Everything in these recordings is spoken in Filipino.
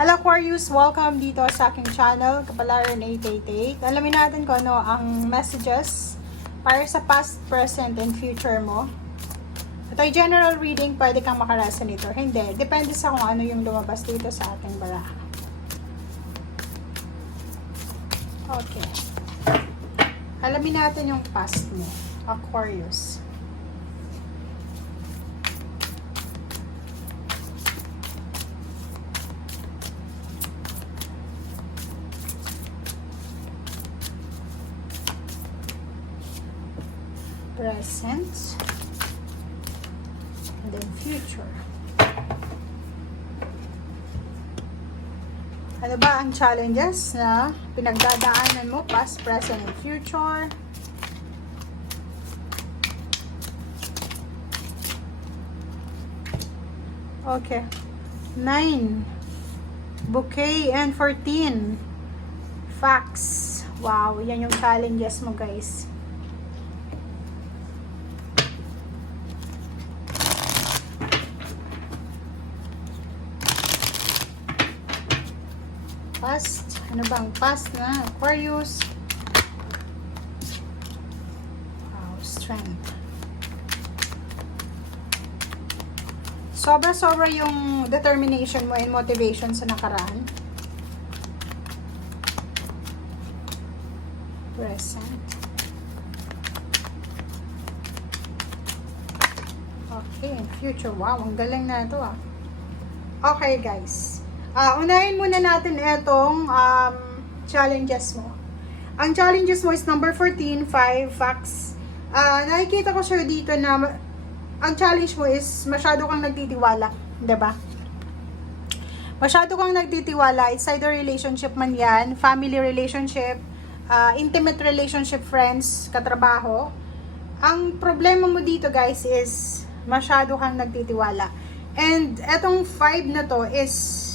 Hello Aquarius! Welcome dito sa aking channel, Kapalaran 888. Alamin natin kung ano ang messages para sa past, present, and future mo. Ito ay general reading, pwede kang makarasonate or hindi. Depende sa kung ano yung lumabas dito sa ating baraha. Okay. Alamin natin yung past mo, Aquarius. Present and then future. Ano ba ang challenges na pinagdadaanan mo past, present, and future? Okay. 9. Bouquet and 14. Facts. Wow, yan yung challenges mo, guys. Past, ano bang past na Aquarius? Wow, strength. Sobra-sobra yung determination mo and motivation sa nakaraan. Present. Okay, future. Wow, ang galing na ito ah. Okay guys. Unahin muna natin itong challenges mo. Ang challenges mo is number 14, 5 facts. Nakikita ko sir dito na ang challenge mo is masyado kang nagtitiwala, 'di ba? Masyado kang nagtitiwala, it's either relationship man 'yan, family relationship, intimate relationship, friends, katrabaho. Ang problema mo dito guys is masyado kang nagtitiwala. And etong 5 na to is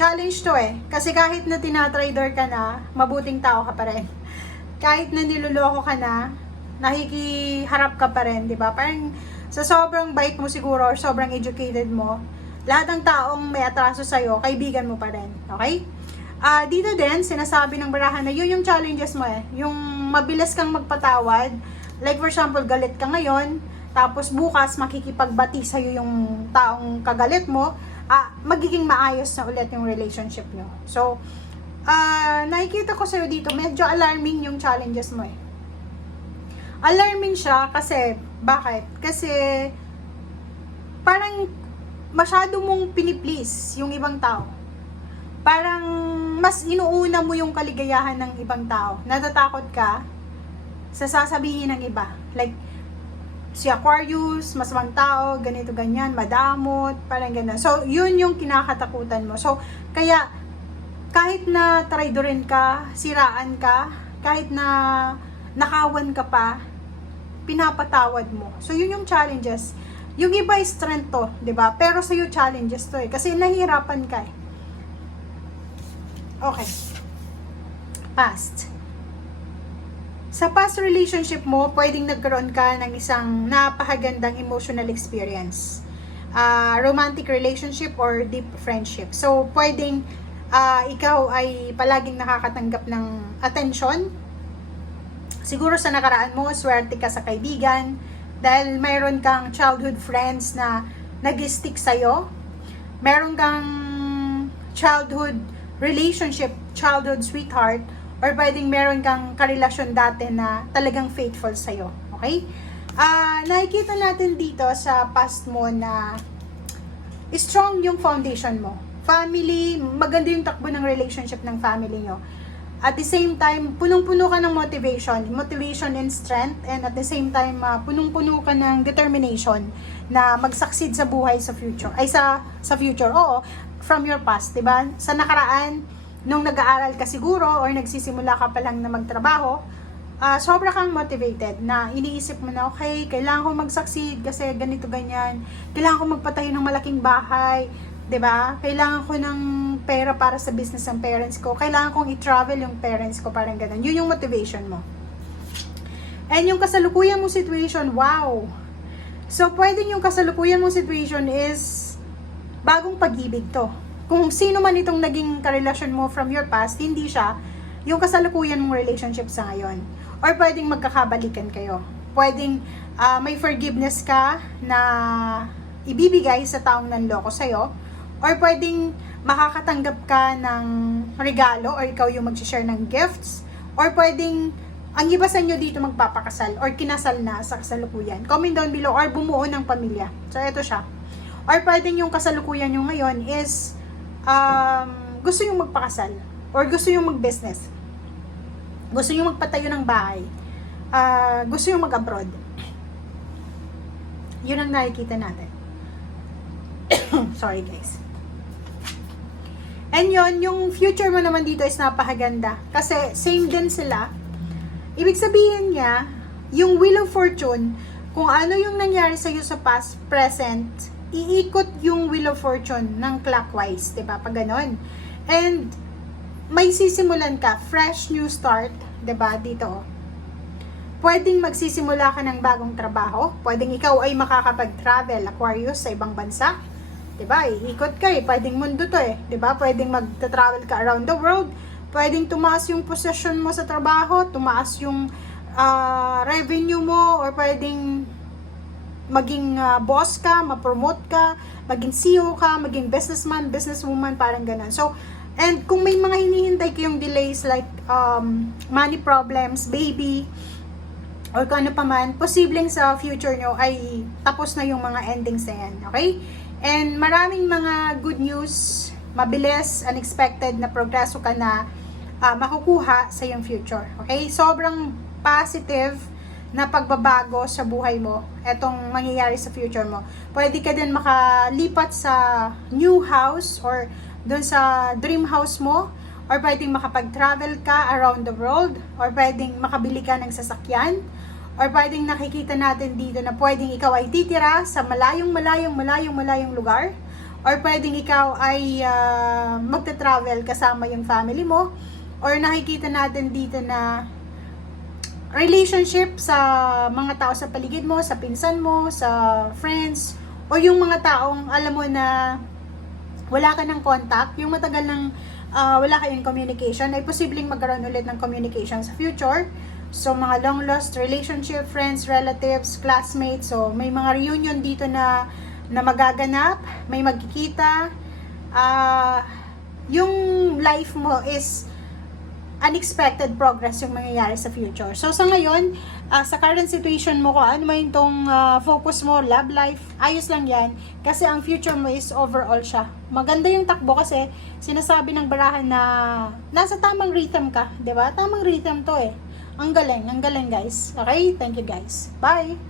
challenge to eh. Kasi kahit na tinatrader ka na, mabuting tao ka pa rin. Kahit na niloloko ka na, nakikiharap ka pa rin, di ba? Parang sa sobrang bait mo siguro or sobrang educated mo, lahat ng taong may atraso sa'yo, kaibigan mo pa rin. Okay? Dito din, sinasabi ng barahan na yun yung challenges mo eh. Yung mabilis kang magpatawad. Like for example, galit ka ngayon, tapos bukas makikipagbati sa'yo yung taong kagalit mo, magiging maayos na ulit yung relationship nyo. So, nakikita ko sa'yo dito, medyo alarming yung challenges mo eh. Alarming siya kasi, bakit? Kasi, parang masyado mong piniplease yung ibang tao. Parang mas inuuna mo yung kaligayahan ng ibang tao. Natatakot ka sa sasabihin ng iba. Like, si Aquarius, masamang tao, ganito, ganyan, madamot, parang ganun. So, yun yung kinakatakutan mo. So, kaya, kahit na traidorin ka, siraan ka, kahit na nakawan ka pa, pinapatawad mo. So, yun yung challenges. Yung iba is strength to, di ba? Pero sa'yo challenges to eh. Kasi nahihirapan ka eh. Okay. Past. Sa past relationship mo, pwedeng nagkaroon ka ng isang napakagandang emotional experience. Romantic relationship or deep friendship. So, pwedeng ikaw ay palaging nakakatanggap ng attention. Siguro sa nakaraan mo, swerte ka sa kaibigan dahil mayroon kang childhood friends na nag-stick sa'yo. Meron kang childhood relationship, childhood sweetheart, or pwedeng meron kang karelasyon dati na talagang faithful sa'yo. Okay? Nakikita natin dito sa past mo na strong yung foundation mo. Family, maganda yung takbo ng relationship ng family nyo. At the same time, punong-puno ka ng motivation and strength, and at the same time, punong-puno ka ng determination na mag-succeed sa buhay sa future. Ay, sa future, oo, from your past, diba? Sa nakaraan, nung nag-aaral ka siguro or nagsisimula ka pa lang na magtrabaho, sobra kang motivated na iniisip mo na, okay, kailangan ko mag-succeed kasi ganito, ganyan. Kailangan ko magpatayo ng malaking bahay, 'di ba? Kailangan ko ng pera para sa business ng parents ko. Kailangan kong i-travel yung parents ko, parang ganun. Yun yung motivation mo. And yung kasalukuyan mong situation, wow! So, pwedeng yung kasalukuyan mong situation is bagong pag-ibig to. kung sino man itong naging karelasyon mo from your past, hindi siya yung kasalukuyan mong relationship sa ngayon. Or pwedeng magkakabalikan kayo. Pwedeng may forgiveness ka na ibibigay sa taong nanloko sa'yo. Or pwedeng makakatanggap ka ng regalo or ikaw yung mag-share ng gifts. Or pwedeng ang iba sa inyo dito magpapakasal or kinasal na sa kasalukuyan. Comment down below or bumuo ng pamilya. So, ito siya. Or pwedeng yung kasalukuyan nyo ngayon is gusto yung magpakasal or gusto yung mag-business. Gusto yung magpatayo ng bahay. Gusto yung mag-abroad. Yun ang nakikita natin. Sorry guys. And yun, yung future mo naman dito is napakaganda. Kasi same din sila. Ibig sabihin niya, yung Wheel of Fortune, kung ano yung nangyari sa'yo sa past, present, iikot yung Wheel of Fortune ng clockwise, diba? Pag ganon. And, may sisimulan ka, fresh new start, diba? Dito. Pwedeng magsisimula ka ng bagong trabaho. Pwedeng ikaw ay makakapag-travel, Aquarius, sa ibang bansa. Diba? Iikot ka eh. Pwedeng mundo to eh. Diba? Pwedeng mag-travel ka around the world. Pwedeng tumaas yung position mo sa trabaho, tumaas yung revenue mo, or pwedeng maging boss ka, ma-promote ka, maging CEO ka, maging businessman, businesswoman, parang ganun. So, and kung may mga hinihintay kayong delays like money problems, baby, or kung ano pa man, posibleng sa future nyo ay tapos na yung mga endings na yan, okay? And maraming mga good news, mabilis, unexpected na progreso ka na makukuha sa iyong future. Okay? Sobrang positive na pagbabago sa buhay mo. Etong mangyayari sa future mo. Pwede ka din makalipat sa new house or dun sa dream house mo. Or pwedeng makapag-travel ka around the world. Or pwedeng makabili ka ng sasakyan. Or pwedeng nakikita natin dito na pwedeng ikaw ay titira sa malayong lugar. Or pwedeng ikaw ay magta-travel kasama yung family mo. Or nakikita natin dito na relationship sa mga tao sa paligid mo, sa pinsan mo, sa friends, o yung mga taong alam mo na wala ka ng contact, yung matagal nang wala kayong communication, ay posibleng magkaroon ulit ng communication sa future. So, mga long lost relationship, friends, relatives, classmates, so may mga reunion dito na magaganap, may magkikita. Yung life mo is unexpected progress yung mangyayari sa future. So, sa ngayon, sa current situation mo, kung ano man itong focus mo, love life, ayos lang yan. Kasi ang future mo is overall siya. Maganda yung takbo kasi sinasabi ng barahan na nasa tamang rhythm ka. Diba? Tamang rhythm to eh. Ang galing guys. Okay? Thank you guys. Bye!